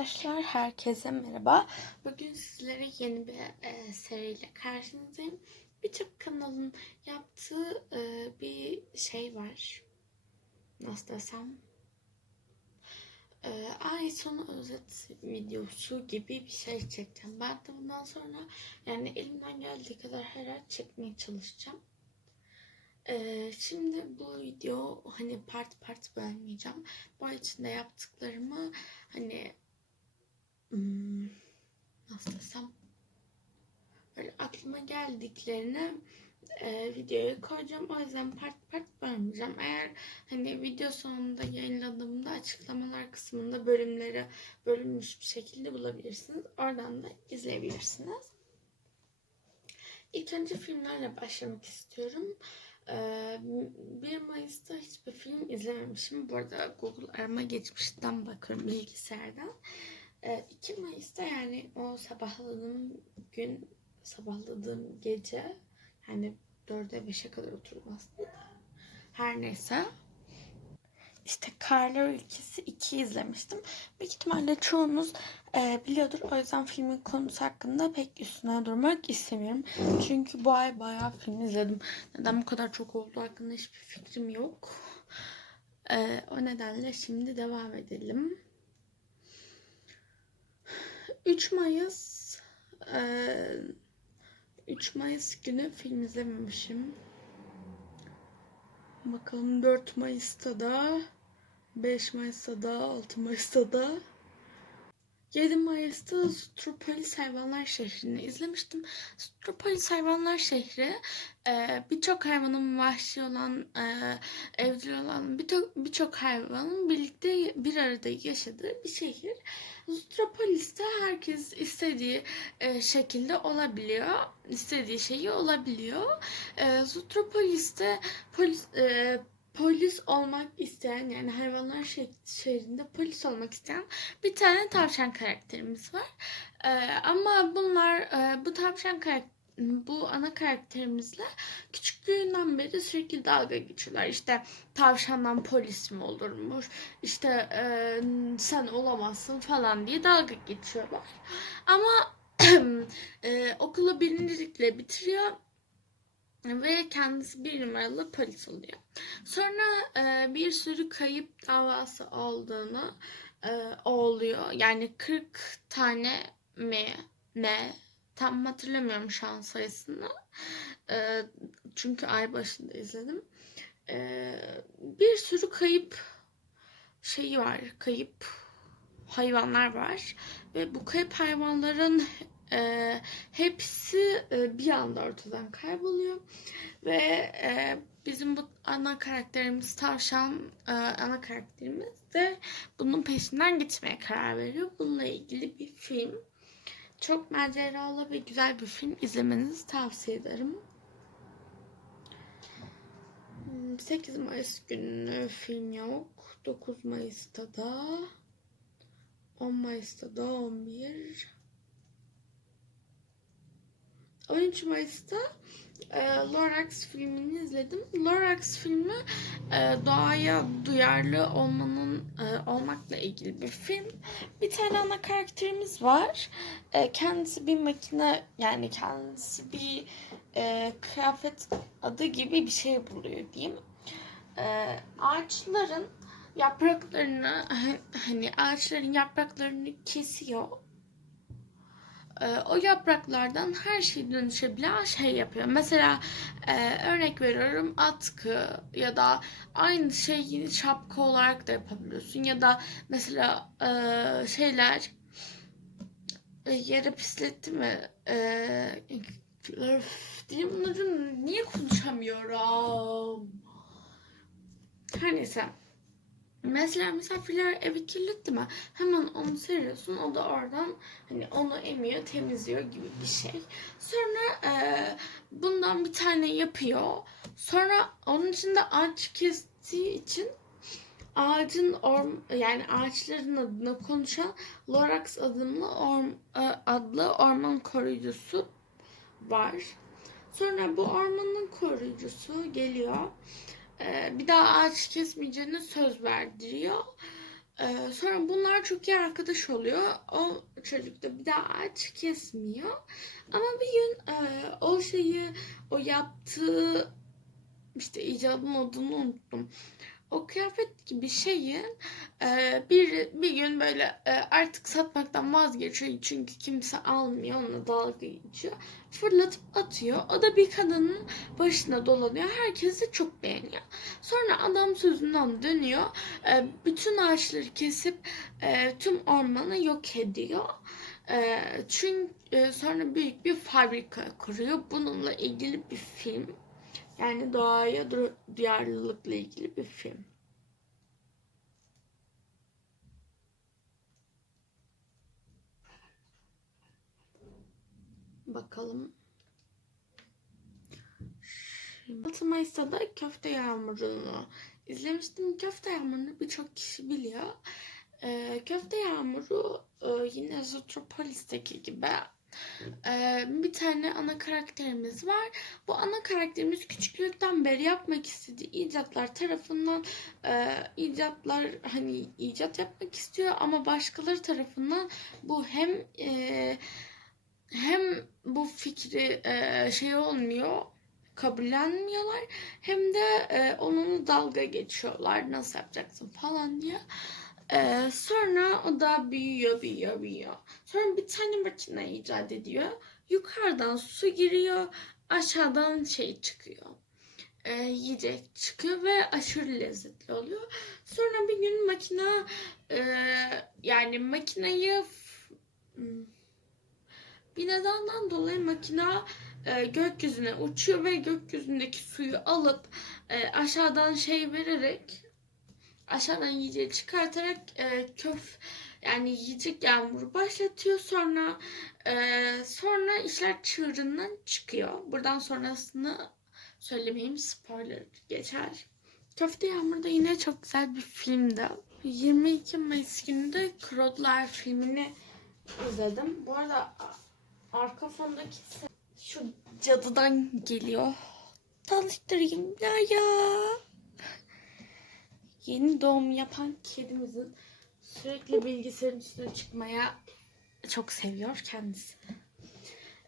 Arkadaşlar herkese merhaba. Bugün sizlere yeni bir e, seriyle karşınızdayım. Birçok kanalın yaptığı e, bir şey var. Nasıl desem? E, ay sonu özet videosu gibi bir şey çekeceğim. Ben de bundan sonra yani elimden geldiği kadar her ay çekmeye çalışacağım. Ee, şimdi bu video hani part part bölmeyeceğim. Bu içinde yaptıklarımı hani hmm, nasıl desem böyle aklıma geldiklerini e, videoya koyacağım. O yüzden part part bölmeyeceğim. Eğer hani video sonunda yayınladığımda açıklamalar kısmında bölümleri bölünmüş bir şekilde bulabilirsiniz. Oradan da izleyebilirsiniz. İlk önce filmlerle başlamak istiyorum. 1 Mayıs'ta hiçbir film izlememişim. Bu arada Google arama geçmişten bakıyorum bilgisayardan. 2 Mayıs'ta yani o sabahladığım gün, sabahladığım gece yani 4'e 5'e kadar oturdum aslında. Her neyse. İşte Karlar Ülkesi 2 izlemiştim. Büyük ihtimalle çoğunuz e, biliyordur. O yüzden filmin konusu hakkında pek üstüne durmak istemiyorum. Çünkü bu ay bayağı film izledim. Neden bu kadar çok olduğu hakkında hiçbir fikrim yok. E, o nedenle şimdi devam edelim. 3 Mayıs e, 3 Mayıs günü film izlememişim. Bakalım 4 Mayıs'ta da 5 Mayıs'ta da 6 Mayıs'ta da 7 Mayıs'ta Stropolis Hayvanlar Şehri'ni izlemiştim. Stropolis Hayvanlar Şehri e, birçok hayvanın vahşi olan, e, evcil olan birçok birçok hayvanın birlikte bir arada yaşadığı bir şehir. Stropolis'te herkes istediği e, şekilde olabiliyor. istediği şeyi olabiliyor. Stropolis'te polis polis olmak isteyen yani hayvanlar şehrinde polis olmak isteyen bir tane tavşan karakterimiz var. Ee, ama bunlar e, bu tavşan karakter bu ana karakterimizle küçüklüğünden beri sürekli dalga geçiyorlar. İşte tavşandan polis mi olurmuş? İşte e, sen olamazsın falan diye dalga geçiyorlar. Ama e, okulu birincilikle bitiriyor ve kendisi bir numaralı polis oluyor. Sonra e, bir sürü kayıp davası olduğunu e, oluyor. Yani 40 tane mi ne tam hatırlamıyorum şu an sayısını. E, çünkü ay başında izledim. E, bir sürü kayıp şeyi var. Kayıp hayvanlar var. Ve bu kayıp hayvanların e, hepsi e, bir anda ortadan kayboluyor ve e, bizim bu ana karakterimiz tavşan e, ana karakterimiz de bunun peşinden gitmeye karar veriyor. Bununla ilgili bir film. Çok maceralı ve güzel bir film. izlemenizi tavsiye ederim. 8 hmm, Mayıs günü film yok. 9 Mayıs'ta da 10 Mayıs'ta da 11 13 Mayıs'ta e, Lorax filmini izledim. Lorax filmi e, doğaya duyarlı olmanın e, olmakla ilgili bir film. Bir tane ana karakterimiz var. E, kendisi bir makine yani kendisi bir e, kıyafet adı gibi bir şey buluyor diyeyim. E, ağaçların yapraklarını hani ağaçların yapraklarını kesiyor o yapraklardan her şey dönüşebilen şey yapıyor. Mesela e, örnek veriyorum atkı ya da aynı şeyi şapka olarak da yapabiliyorsun. Ya da mesela e, şeyler e, yere pisletti mi? E, dilimin ucunu niye konuşamıyorum? Her neyse. Mesela misafirler evi kirletti mi hemen onu seriyorsun o da oradan hani onu emiyor temizliyor gibi bir şey. Sonra e, bundan bir tane yapıyor. Sonra onun için de ağaç kestiği için ağacın orm yani ağaçların adına konuşan Lorax adımlı orm, e, adlı orman koruyucusu var. Sonra bu ormanın koruyucusu geliyor ee, bir daha ağaç kesmeyeceğine söz verdiriyor. Ee, sonra bunlar çok iyi arkadaş oluyor. O çocuk da bir daha aç kesmiyor. Ama bir gün e, o şeyi, o yaptığı işte icadın adını unuttum. O kıyafet gibi şeyin e, bir bir gün böyle e, artık satmaktan vazgeçiyor çünkü kimse almıyor onunla dalga geçiyor. Fırlatıp atıyor. O da bir kadının başına dolanıyor. Herkes de çok beğeniyor. Sonra adam sözünden dönüyor. E, bütün ağaçları kesip e, tüm ormanı yok ediyor. E, çünkü e, sonra büyük bir fabrika kuruyor. Bununla ilgili bir film. Yani doğaya du- duyarlılıkla ilgili bir film. Bakalım. 6 Mayıs'ta da Köfte Yağmuru'nu izlemiştim. Köfte Yağmuru'nu birçok kişi biliyor. Ee, Köfte Yağmuru e, yine Zootropolis'teki gibi ee, bir tane ana karakterimiz var. Bu ana karakterimiz küçüklükten beri yapmak istediği icatlar tarafından e, icatlar hani icat yapmak istiyor ama başkaları tarafından bu hem e, hem bu fikri e, şey olmuyor kabullenmiyorlar hem de e, onunla dalga geçiyorlar nasıl yapacaksın falan diye. Ee, sonra o da büyüyor, büyüyor, büyüyor. Sonra bir tane makine icat ediyor. Yukarıdan su giriyor, aşağıdan şey çıkıyor. Ee, yiyecek çıkıyor ve aşırı lezzetli oluyor. Sonra bir gün makine e, yani makineyi hmm, bir nedenden dolayı makine e, gökyüzüne uçuyor ve gökyüzündeki suyu alıp e, aşağıdan şey vererek aşağıdan yiyeceği çıkartarak e, köf yani yiyecek yağmuru başlatıyor sonra e, sonra işler çığırından çıkıyor. Buradan sonrasını söylemeyeyim spoiler geçer. Köfte Yağmur da yine çok güzel bir filmdi. 22 Mayıs günü de Krodlar filmini izledim. Bu arada arka fondaki şu cadıdan geliyor. Tanıştırayım ya ya yeni doğum yapan kedimizin sürekli bilgisayarın üstüne çıkmaya çok seviyor kendisi.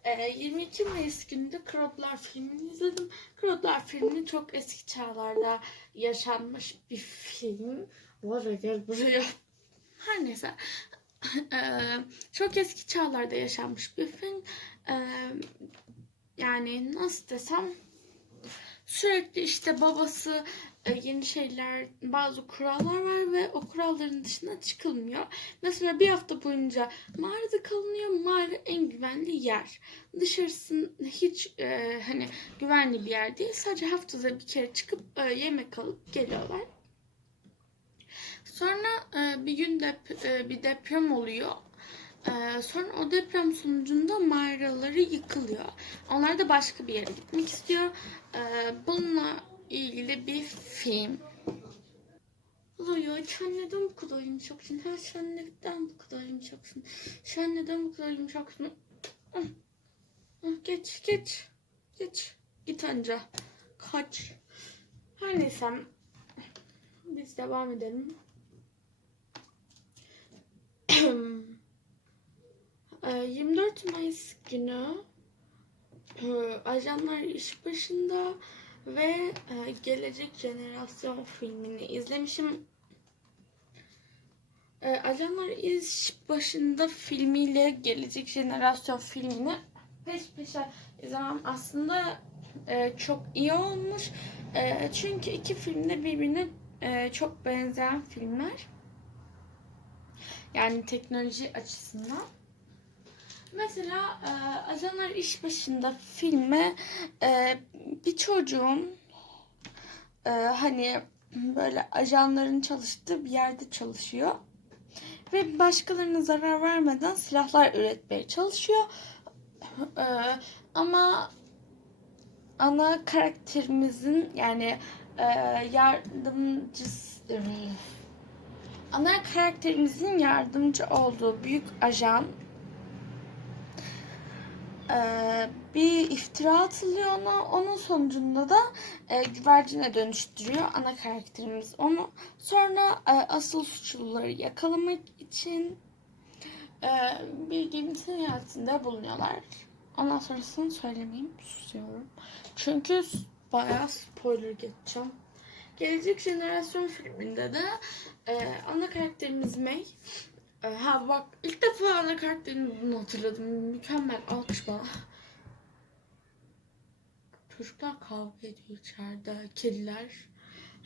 Ee, 22 Mayıs günü de Krodlar filmini izledim. Krodlar filmi çok eski çağlarda yaşanmış bir film. Bu gel buraya. Her neyse. Ee, çok eski çağlarda yaşanmış bir film. Ee, yani nasıl desem sürekli işte babası e, yeni şeyler, bazı kurallar var ve o kuralların dışına çıkılmıyor. Mesela bir hafta boyunca mağarada kalınıyor. Mağara en güvenli yer. Dışarısı hiç e, hani güvenli bir yer değil. Sadece haftada bir kere çıkıp e, yemek alıp geliyorlar. Sonra e, bir gün dep- e, bir deprem oluyor. E, sonra o deprem sonucunda mağaraları yıkılıyor. Onlar da başka bir yere gitmek istiyor. E, bir film. Oluyor. Sen neden bu kadar yumuşaksın? Ha, sen neden bu kadar yumuşaksın? Sen neden bu kadar yumuşaksın? Hı. Hı, Geç, geç. Geç. Git anca. Kaç. Her neyse. Biz devam edelim. Ee, 24 Mayıs günü e, ajanlar iş başında ve e, Gelecek Jenerasyon filmini izlemişim. E, Ajanlar iş başında filmiyle Gelecek Jenerasyon filmini peş peşe izlemem aslında e, çok iyi olmuş. E, çünkü iki film de birbirine e, çok benzeyen filmler. Yani teknoloji açısından. Mesela e, Ajanlar İş Başında filme e, bir çocuğun e, hani böyle ajanların çalıştığı bir yerde çalışıyor. Ve başkalarına zarar vermeden silahlar üretmeye çalışıyor. E, ama ana karakterimizin yani e, yardımcısı ana karakterimizin yardımcı olduğu büyük ajan Ee, bir iftira atılıyor ona. Onun sonucunda da e, güvercine dönüştürüyor ana karakterimiz onu. Sonra e, asıl suçluları yakalamak için e, bir gemi seyahatinde bulunuyorlar. Ondan sonrasını söylemeyeyim. Susuyorum. Çünkü bayağı spoiler geçeceğim. Gelecek Jenerasyon filminde de e, ana karakterimiz May. E, ha bak ilk defa ana karakterin bunu hatırladım. Mükemmel. Alkış bana. Çocuklar kavga ediyor içeride. Kediler.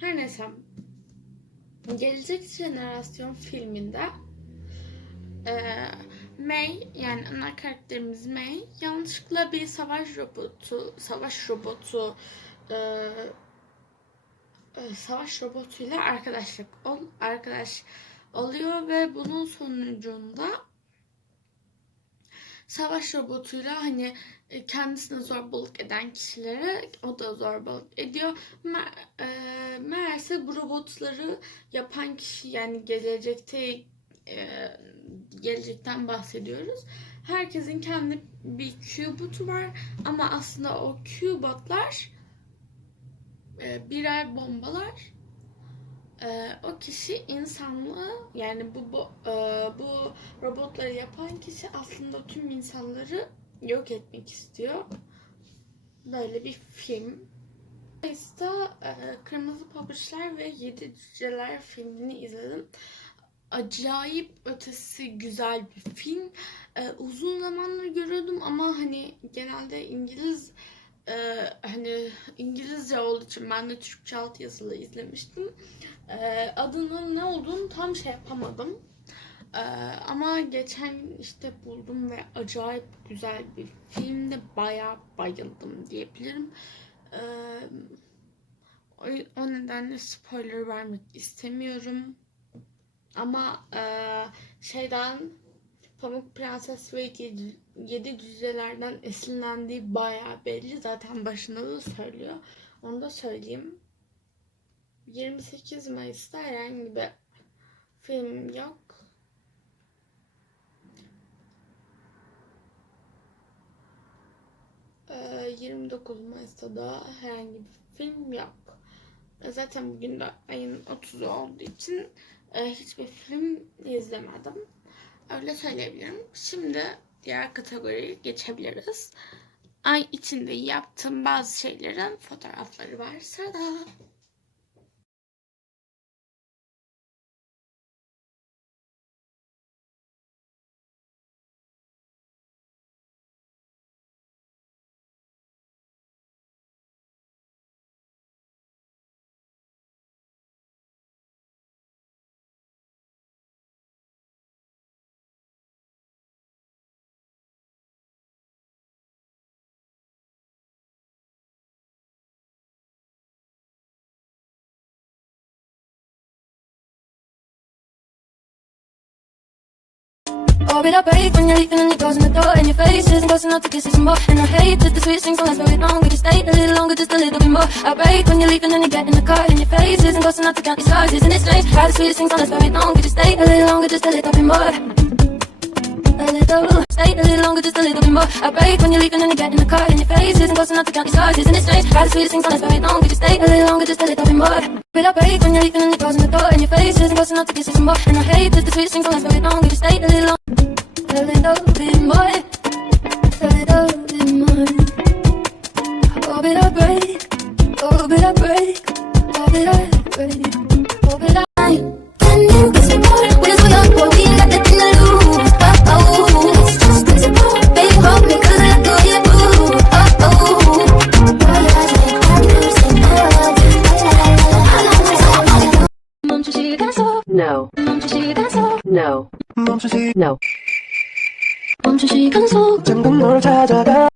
Her neyse. Gelecek Jenerasyon filminde e, May yani ana karakterimiz May yanlışlıkla bir savaş robotu savaş robotu e, e, savaş robotuyla arkadaşlık ol, arkadaş oluyor ve bunun sonucunda savaş robotuyla hani e, kendisine zorbalık eden kişilere o da zorbalık ediyor. Me- e, meğerse bu robotları yapan kişi yani gelecekte e, gelecekten bahsediyoruz. Herkesin kendi bir Q-botu var ama aslında o Q-botlar e, birer bombalar. E, o kişi insanlığı yani bu bu, e, bu robotları yapan kişi aslında tüm insanları yok etmek istiyor. Böyle bir film. Mayıs'ta e, Kırmızı Pabuçlar ve Yedi Cüceler filmini izledim. Acayip ötesi güzel bir film. E, uzun zamandır görüyordum ama hani genelde İngiliz e, hani İngilizce olduğu için ben de Türkçe alt yazılı izlemiştim. E, adının ne olduğunu tam şey yapamadım. E, ama geçen işte buldum ve acayip güzel bir filmde bayağı bayıldım diyebilirim. E, o, o nedenle spoiler vermek istemiyorum. Ama e, şeyden Pamuk Prenses ve Yedi, Yedi Cücelerden esinlendiği bayağı belli. Zaten başında da söylüyor. Onu da söyleyeyim. 28 Mayıs'ta herhangi bir film yok. Ee, 29 Mayıs'ta da herhangi bir film yok. Zaten bugün de ayın 30'u olduğu için e, hiçbir film izlemedim. Öyle söyleyebilirim. Şimdi diğer kategoriye geçebiliriz. Ay içinde yaptığım bazı şeylerin fotoğrafları var sırada. But I break when you're leaving and you're closing the door And your face. Isn't close enough to kiss some more. And I hate that the sweet things don't last very long. Could you stay a little longer, just a little bit more. I break when you're leaving and you get in the car And your face. Isn't close enough to count your stars Isn't it strange? How the sweetest things don't last very long. Could you stay a little longer, just a little bit more a little, stay a little longer, just a little bit more. I break when you're leaving and you get in the car and your face isn't close enough to count your stars. Isn't it strange? How the sweetest things don't last very long. Could you stay a little longer, just a little bit more? But I break when you're leaving and you're closing the door and your face isn't close enough to kiss you some more. And I hate that the sweetest things don't last very long. Could you stay a little longer, a little bit more, a little bit more? Oh, but I break, oh, but I break, oh, but I break, 시간 속 잠깐 널 찾아가